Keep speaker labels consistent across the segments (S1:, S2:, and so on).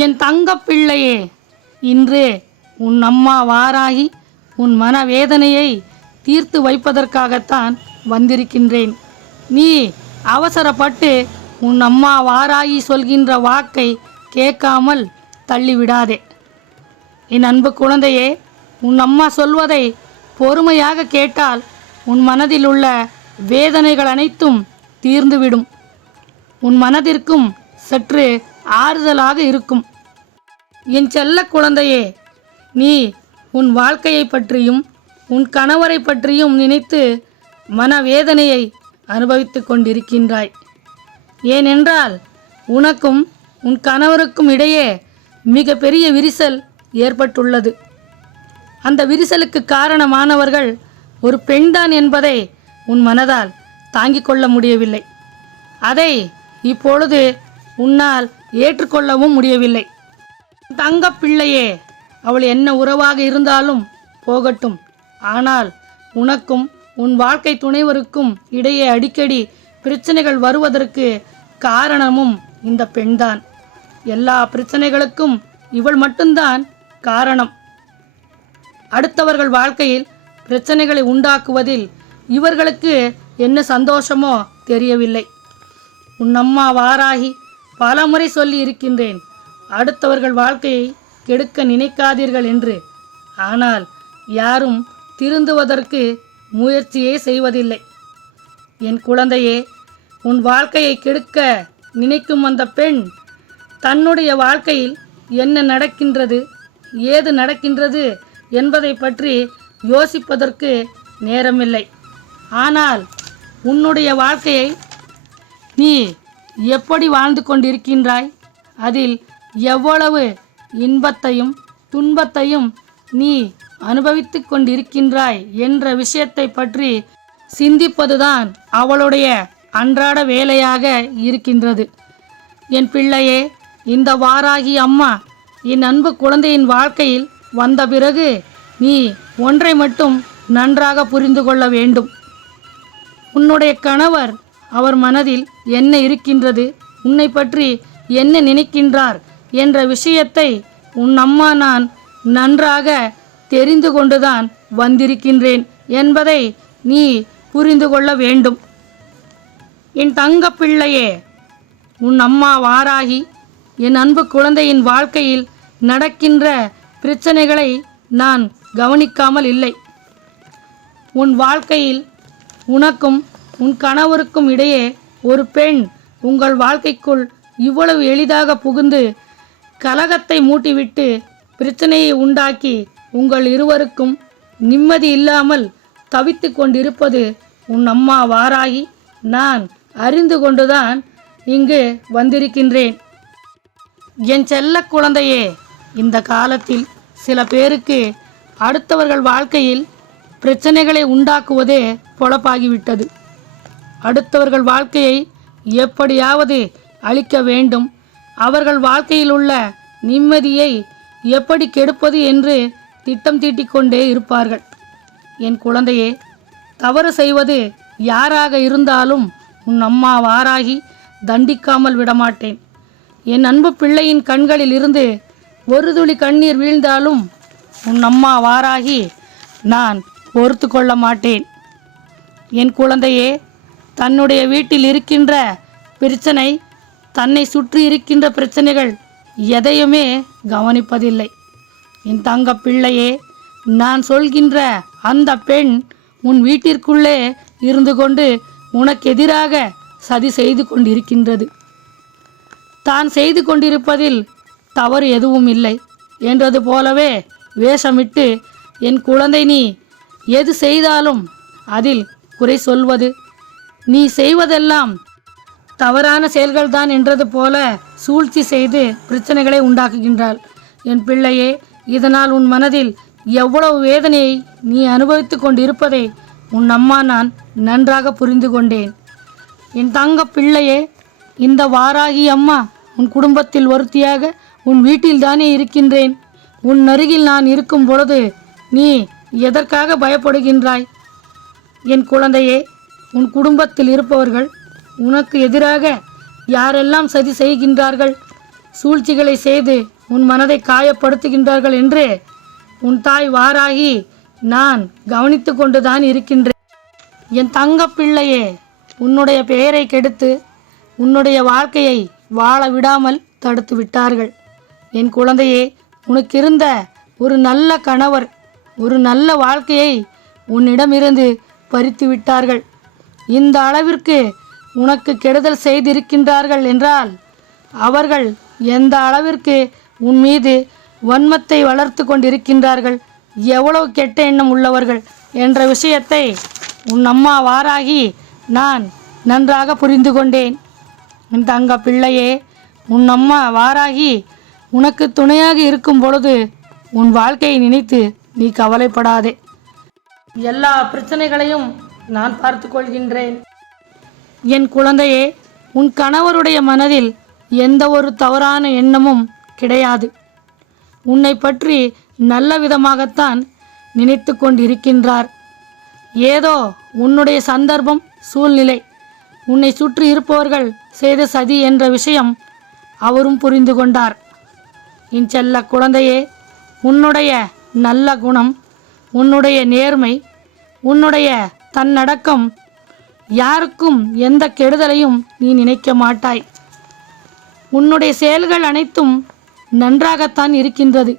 S1: என் தங்க பிள்ளையே இன்று உன் அம்மா வாராகி உன் மனவேதனையை தீர்த்து வைப்பதற்காகத்தான் வந்திருக்கின்றேன். நீ அவசரப்பட்டு உன் அம்மா வாராகி சொல்கின்ற வாக்கை கேட்காமல் தள்ளிவிடாதே. என் அன்பு குழந்தையே உன் அம்மா சொல்வதை பொறுமையாக கேட்டால் உன் மனதில் உள்ள வேதனைகள் அனைத்தும் தீர்ந்துவிடும். உன் மனதிற்கும் சற்று ஆறுதலாக இருக்கும். என் செல்ல குழந்தையே நீ உன் வாழ்க்கையை பற்றியும் உன் கணவரை பற்றியும் நினைத்து மனவேதனையை அனுபவித்துக் கொண்டிருக்கின்றாய். ஏனென்றால் உனக்கும் உன் கணவருக்கும் இடையே மிக பெரிய விரிசல் ஏற்பட்டுள்ளது. அந்த விரிசலுக்கு காரணமானவர்கள் ஒரு பெண்தான் என்பதை உன் மனதால் தாங்கிக் கொள்ள முடியவில்லை. அதை இப்பொழுது உன்னால் ஏற்றுக்கொள்ளவும் முடியவில்லை. தங்க பிள்ளையே அவள் என்ன உறவாக இருந்தாலும் போகட்டும். ஆனால் உனக்கும் உன் வாழ்க்கை துணைவருக்கும் இடையே அடிக்கடி பிரச்சனைகள் வருவதற்கு காரணமும் இந்த பெண்தான். எல்லா பிரச்சனைகளுக்கும் இவள் மட்டும்தான் காரணம். அடுத்தவர்கள் வாழ்க்கையில் பிரச்சனைகளை உண்டாக்குவதில் இவர்களுக்கு என்ன சந்தோஷமோ தெரியவில்லை. உன் அம்மா வாராகி பலமுறை சொல்லி இருக்கின்றேன். அடுத்தவர்கள் வாழ்க்கையை கெடுக்க நினைக்காதீர்கள் என்று. ஆனால் யாரும் திருந்துவதற்கு முயற்சியே செய்வதில்லை. என் குழந்தையே உன் வாழ்க்கையை கெடுக்க நினைக்கும் அந்த பெண் தன்னுடைய வாழ்க்கையில் என்ன நடக்கின்றது ஏது நடக்கின்றது என்பதை பற்றி யோசிப்பதற்கு நேரமில்லை. ஆனால் உன்னுடைய வாழ்க்கையை நீ எப்படி வாழ்ந்து கொண்டிருக்கின்றாய்? அதில் எவ்வளவு இன்பத்தையும் துன்பத்தையும் நீ அனுபவித்து கொண்டிருக்கின்றாய் என்ற விஷயத்தை பற்றி சிந்திப்பதுதான் அவளுடைய அன்றாட வேலையாக இருக்கின்றது. என் பிள்ளையே இந்த வாராகி அம்மா என் அன்பு குழந்தையின் வாழ்க்கையில் வந்த பிறகு நீ ஒன்றை மட்டும் நன்றாக புரிந்து கொள்ள வேண்டும். உன்னுடைய கணவர் அவர் மனதில் என்ன இருக்கின்றது? உன்னை பற்றி என்ன நினைக்கின்றார்? என்ற விஷயத்தை உன் அம்மா நான் நன்றாக தெரிந்து கொண்டுதான் வந்திருக்கின்றேன் என்பதை நீ புரிந்து கொள்ள வேண்டும். என் தங்க பிள்ளையே உன் அம்மா வாராகி என் அன்பு குழந்தையின் வாழ்க்கையில் நடக்கின்ற பிரச்சனைகளை நான் கவனிக்காமல் இல்லை. உன் வாழ்க்கையில் உனக்கும் உன் கணவருக்கும் இடையே ஒரு பெண் உங்கள் வாழ்க்கைக்குள் இவ்வளவு எளிதாக புகுந்து கலகத்தை மூட்டிவிட்டு பிரச்சனையை உண்டாக்கி உங்கள் இருவருக்கும் நிம்மதி இல்லாமல் தவித்து கொண்டிருப்பது உன் அம்மா வாராகி நான் அறிந்து கொண்டுதான் இங்கு வந்திருக்கின்றேன். என் செல்ல குழந்தையே இந்த காலத்தில் சில பேருக்கு அடுத்தவர்கள் வாழ்க்கையில் பிரச்சனைகளை உண்டாக்குவதே பொழப்பாகிவிட்டது. அடுத்தவர்கள் வாழ்க்கையை எப்படியாவது அழிக்க வேண்டும். அவர்கள் வாழ்க்கையில் உள்ள நிம்மதியை எப்படி கெடுப்பது என்று திட்டம் தீட்டிக்கொண்டே இருப்பார்கள். என் குழந்தையே தவறு செய்வது யாராக இருந்தாலும் உன் அம்மா வாராகி தண்டிக்காமல் விடமாட்டேன். என் அன்பு பிள்ளையின் கண்களில் இருந்து ஒரு துளி கண்ணீர் வீழ்ந்தாலும் உன் அம்மா வாராகி நான் பொறுத்து கொள்ள மாட்டேன். என் குழந்தையே தன்னுடைய வீட்டில் இருக்கின்ற பிரச்சனை தன்னை சுற்றி இருக்கின்ற பிரச்சனைகள் எதையுமே கவனிப்பதில்லை. என் தங்க பிள்ளையே நான் சொல்கின்ற அந்த பெண் உன் வீட்டிற்குள்ளே இருந்து கொண்டு உனக்கு எதிராக சதி செய்து கொண்டிருக்கின்றது. தான் செய்து கொண்டிருப்பதில் தவறு எதுவும் இல்லை. என்றது போலவே வேஷமிட்டு என் குழந்தை நீ எது செய்தாலும் அதில் குறை சொல்வது நீ செய்வதெல்லாம் தவறான செயல்கள்தான் என்றது போல சூழ்ச்சி செய்து பிரச்சனைகளை உண்டாக்குகின்றாள். என் பிள்ளையே இதனால் உன் மனதில் எவ்வளவு வேதனையை நீ அனுபவித்துக் கொண்டிருப்பதை உன் அம்மா நான் நன்றாக புரிந்து கொண்டேன். என் தங்க பிள்ளையே இந்த வாராகி அம்மா உன் குடும்பத்தில் ஒருத்தியாக உன் வீட்டில்தானே இருக்கின்றேன். உன் அருகில் நான் இருக்கும் பொழுது நீ எதற்காக பயப்படுகின்றாய்? என் குழந்தையே உன் குடும்பத்தில் இருப்பவர்கள் உனக்கு எதிராக யாரெல்லாம் சதி செய்கின்றார்கள் சூழ்ச்சிகளை செய்து உன் மனதை காயப்படுத்துகின்றார்கள் என்று உன் தாய் வாராகி நான் கவனித்து கொண்டுதான் இருக்கின்றேன். என் தங்க பிள்ளையே உன்னுடைய பெயரை கெடுத்து உன்னுடைய வாழ்க்கையை வாழ விடாமல் தடுத்து விட்டார்கள். என் குழந்தையே உனக்கிருந்த ஒரு நல்ல கணவர் ஒரு நல்ல வாழ்க்கையை உன்னிடமிருந்து பறித்து விட்டார்கள். இந்த அளவிற்கு உனக்கு கெடுதல் செய்திருக்கின்றார்கள் என்றால் அவர்கள் எந்த அளவிற்கு உன் மீது வன்மத்தை வளர்த்து கொண்டிருக்கின்றார்கள் எவ்வளவு கெட்ட எண்ணம் உள்ளவர்கள் என்ற விஷயத்தை உன் அம்மா வாராகி நான் நன்றாக புரிந்து கொண்டேன். என் தங்க பிள்ளையே உன் அம்மா வாராகி உனக்கு துணையாக இருக்கும் பொழுது உன் வாழ்க்கையை நினைத்து நீ கவலைப்படாதே. எல்லா பிரச்சனைகளையும் நான் பார்த்து கொள்கின்றேன். என் குழந்தையே உன் கணவருடைய மனதில் எந்த ஒரு தவறான எண்ணமும் கிடையாது. உன்னை பற்றி நல்ல விதமாகத்தான் நினைத்து கொண்டிருக்கின்றார். ஏதோ உன்னுடைய சந்தர்ப்பம் சூழ்நிலை உன்னை சுற்றி இருப்பவர்கள் செய்த சதி என்ற விஷயம் அவரும் புரிந்து கொண்டார். என் செல்ல குழந்தையே உன்னுடைய நல்ல குணம் உன்னுடைய நேர்மை உன்னுடைய தன்னடக்கம். யாருக்கும் எந்த கெடுதலையும் நீ நினைக்க மாட்டாய். உன்னுடைய செயல்கள் அனைத்தும் நன்றாகத்தான் இருக்கின்றது.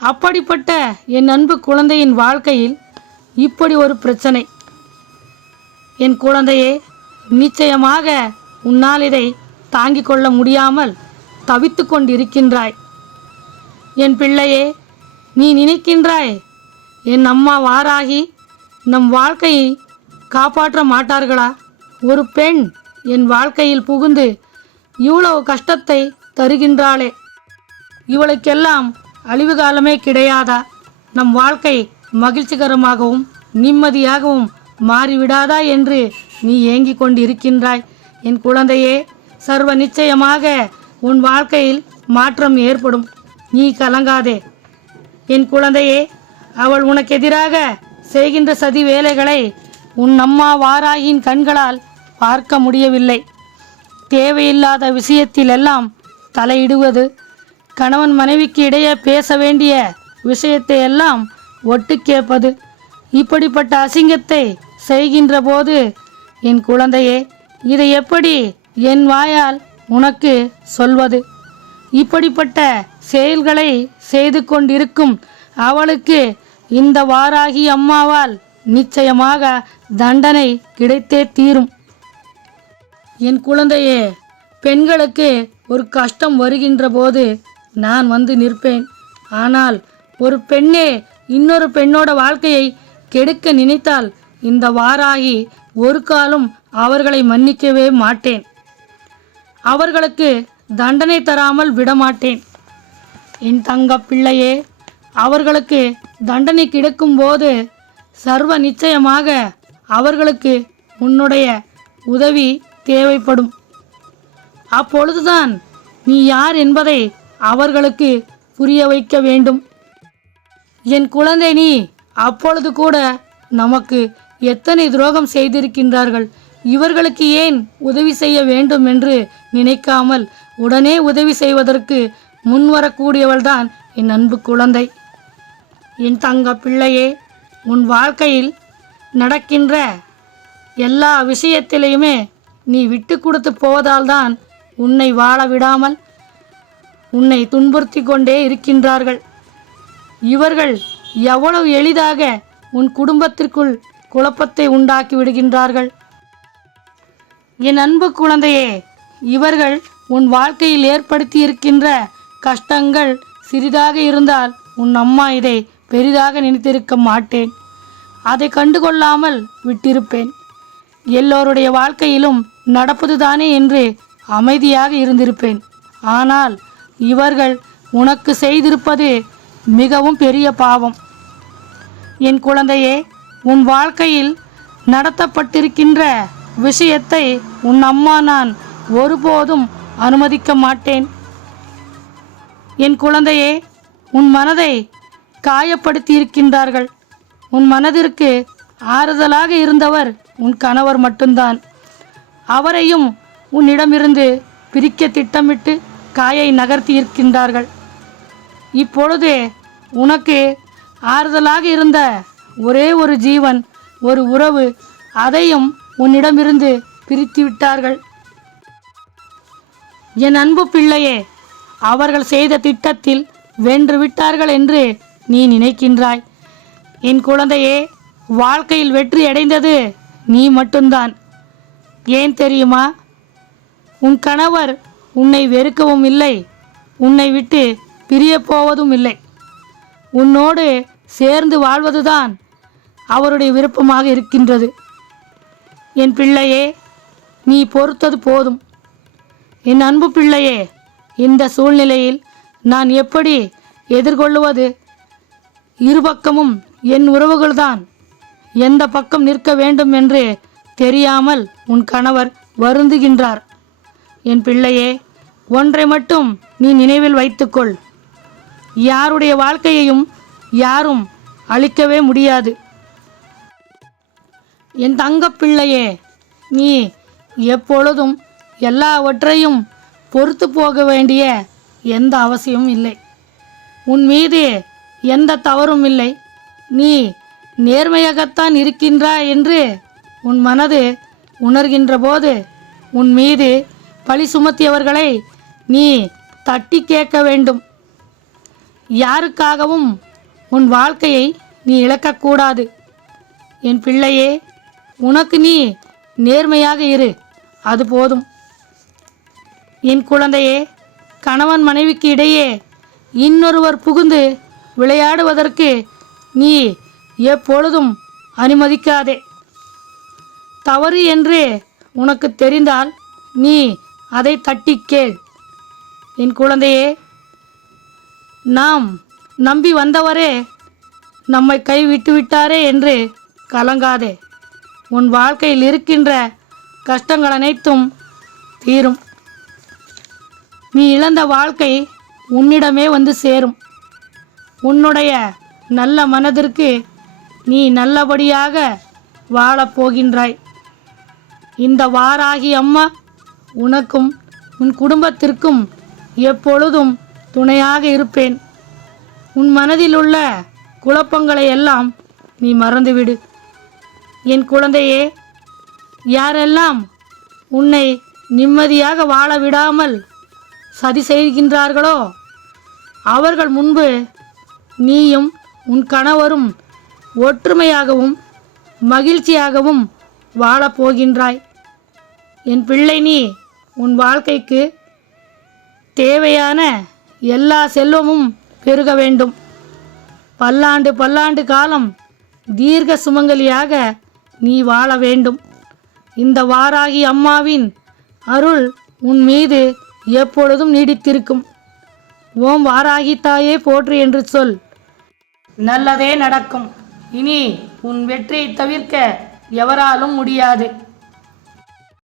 S1: அப்படிப்பட்ட என் அன்பு குழந்தையின் வாழ்க்கையில் இப்படி ஒரு பிரச்சனை. என் குழந்தையே நிச்சயமாக உன்னால் இதை தாங்கிக் கொள்ள முடியாமல் தவித்து கொண்டிருக்கின்றாய். என் பிள்ளையே நீ நினைக்கின்றாய் என் அம்மா வாராகி நம் வாழ்க்கையை காப்பாற்ற மாட்டார்களா? ஒரு பெண் என் வாழ்க்கையில் புகுந்து இவ்வளவு கஷ்டத்தை தருகின்றாளே. இவளுக்கெல்லாம் அழிவு காலமே கிடையாதா? நம் வாழ்க்கை மகிழ்ச்சிகரமாகவும் நிம்மதியாகவும் மாறிவிடாதா என்று நீ ஏங்கிக் கொண்டிருக்கின்றாய்? என் குழந்தையே சர்வ நிச்சயமாக உன் வாழ்க்கையில் மாற்றம் ஏற்படும். நீ கலங்காதே. என் குழந்தையே அவள் உனக்கு எதிராக செய்கின்ற சதி வேலைகளை உன் அம்மா வாராயின் கண்களால் பார்க்க முடியவில்லை. தேவையில்லாத விஷயத்திலெல்லாம் தலையிடுவது கணவன் மனைவிக்கு இடையே பேச வேண்டிய விஷயத்தை எல்லாம் ஒட்டு கேட்பது இப்படிப்பட்ட அசிங்கத்தை செய்கின்ற போது என் குழந்தையே இதை எப்படி என் வாயால் உனக்கு சொல்வது? இப்படிப்பட்ட செயல்களை செய்து கொண்டிருக்கும் அவளுக்கு இந்த வாராகி அம்மாவால் நிச்சயமாக தண்டனை கிடைத்தே தீரும். என் குழந்தையே பெண்களுக்கு ஒரு கஷ்டம் வருகின்ற போது நான் வந்து நிற்பேன். ஆனால் ஒரு பெண்ணே இன்னொரு பெண்ணோட வாழ்க்கையை கெடுக்க நினைத்தால் இந்த வாராகி ஒரு காலம் அவர்களை மன்னிக்கவே மாட்டேன். அவர்களுக்கு தண்டனை தராமல் விடமாட்டேன். என் தங்க பிள்ளையே அவர்களுக்கு தண்டனை கிடைக்கும் போது சர்வ நிச்சயமாக அவர்களுக்கு உன்னுடைய உதவி தேவைப்படும். அப்பொழுதுதான் நீ யார் என்பதை அவர்களுக்கு புரிய வைக்க வேண்டும். என் குழந்தை நீ அப்பொழுது கூட நமக்கு எத்தனை துரோகம் செய்திருக்கின்றார்கள்? இவர்களுக்கு ஏன் உதவி செய்ய வேண்டும் என்று நினைக்காமல் உடனே உதவி செய்வதற்கு முன்வரக்கூடியவள்தான் என் அன்பு குழந்தை. என் தங்க பிள்ளையே உன் வாழ்க்கையில் நடக்கின்ற எல்லா விஷயத்திலையுமே நீ விட்டு கொடுத்து போவதால்தான் உன்னை வாழ விடாமல் உன்னை துன்புறுத்தி கொண்டே இருக்கின்றார்கள். இவர்கள் எவ்வளவு எளிதாக உன் குடும்பத்திற்குள் குழப்பத்தை உண்டாக்கி விடுகின்றார்கள். என் அன்பு குழந்தையே இவர்கள் உன் வாழ்க்கையில் ஏற்படுத்தி இருக்கின்ற கஷ்டங்கள் சிறிதாக இருந்தால் உன் அம்மா இதை பெரிதாக நினைத்திருக்க மாட்டேன். அதை கண்டுகொள்ளாமல் விட்டிருப்பேன். எல்லோருடைய வாழ்க்கையிலும் நடப்பதுதானே என்று அமைதியாக இருந்திருப்பேன். ஆனால் இவர்கள் உனக்கு செய்திருப்பது மிகவும் பெரிய பாவம். என் குழந்தையே உன் வாழ்க்கையில் நடத்தப்பட்டிருக்கின்ற விஷயத்தை உன் அம்மா நான் ஒருபோதும் அனுமதிக்க மாட்டேன். என் குழந்தையே உன் மனதை காயப்படுத்தி இருக்கின்றார்கள் உன் மனதிற்கு ஆறுதலாக இருந்தவர் உன் கணவர் மட்டும்தான். அவரையும் உன்னிடமிருந்து பிரிக்க திட்டமிட்டு காயை நகர்த்தி இருக்கின்றார்கள் இப்பொழுது உனக்கு ஆறுதலாக இருந்த ஒரே ஒரு ஜீவன் ஒரு உறவு அதையும் உன்னிடமிருந்து பிரித்து விட்டார்கள். என் அன்பு பிள்ளையே அவர்கள் செய்த திட்டத்தில் வென்று விட்டார்கள் என்று நீ நினைக்கின்றாய். என் குழந்தையே வாழ்க்கையில் வெற்றி அடைந்தது நீ மட்டும்தான். ஏன் தெரியுமா? உன் கணவர் உன்னை வெறுக்கவும் இல்லை உன்னை விட்டு பிரியப்போவதும் இல்லை. உன்னோடு சேர்ந்து வாழ்வதுதான் அவருடைய விருப்பமாக இருக்கின்றது. என் பிள்ளையே நீ பொறுத்தது போதும். என் அன்பு பிள்ளையே இந்த சூழ்நிலையில் நான் எப்படி எதிர்கொள்ளுவது? இருபக்கமும் என் உறவுகள்தான். எந்த பக்கம் நிற்க வேண்டும் என்று தெரியாமல் உன் கணவர் வருந்துகின்றார். என் பிள்ளையே ஒன்றை மட்டும் நீ நினைவில் வைத்துக்கொள். யாருடைய வாழ்க்கையையும் யாரும் அழிக்கவே முடியாது. என் தங்க பிள்ளையே நீ எப்பொழுதும் எல்லாவற்றையும் பொறுத்து போக வேண்டிய எந்த அவசியமும் இல்லை. உன் மீது எந்த தவறும் இல்லை. நீ நேர்மையாகத்தான் இருக்கின்றாய் என்று உன் மனது உணர்கின்ற போது உன் மீது பழி சுமத்தியவர்களை நீ தட்டி கேட்க வேண்டும். யாருக்காகவும் உன் வாழ்க்கையை நீ இழக்கக்கூடாது. என் பிள்ளையே உனக்கு நீ நேர்மையாக இரு அது போதும். என் குழந்தையே கணவன் மனைவிக்கு இடையே இன்னொருவர் புகுந்து விளையாடுவதற்கு நீ எப்பொழுதும் அனுமதிக்காதே. தவறு என்று உனக்கு தெரிந்தால் நீ அதை தட்டி கேள். என் குழந்தையே நாம் நம்பி வந்தவரே நம்மை கைவிட்டு விட்டாரே என்று கலங்காதே. உன் வாழ்க்கையில் இருக்கின்ற கஷ்டங்கள் அனைத்தும் தீரும். நீ இழந்த வாழ்க்கை உன்னிடமே வந்து சேரும். உன்னுடைய நல்ல மனதிற்கு நீ நல்லபடியாக வாழப் போகின்றாய். இந்த வாராகி அம்மா உனக்கும் உன் குடும்பத்திற்கும் எப்பொழுதும் துணையாக இருப்பேன். உன் மனதில் உள்ள குழப்பங்களை எல்லாம் நீ மறந்துவிடு. என் குழந்தையே யாரெல்லாம் உன்னை நிம்மதியாக வாழ விடாமல் சதி செய்கின்றார்களோ அவர்கள் முன்பு நீயும் உன் கணவரும் ஒற்றுமையாகவும் மகிழ்ச்சியாகவும் வாழப் போகின்றாய். என் பிள்ளை நீ உன் வாழ்க்கைக்கு தேவையான எல்லா செல்வமும் பெருக வேண்டும். பல்லாண்டு பல்லாண்டு காலம் தீர்க்க சுமங்கலியாக நீ வாழ வேண்டும். இந்த வாராகி அம்மாவின் அருள் உன் மீது எப்பொழுதும் நீடித்திருக்கும். ஓம் வாராகி தாயே போற்று என்று சொல். நல்லதே நடக்கும். இனி உன் வெற்றியை தவிர்க்க எவராலும் முடியாது.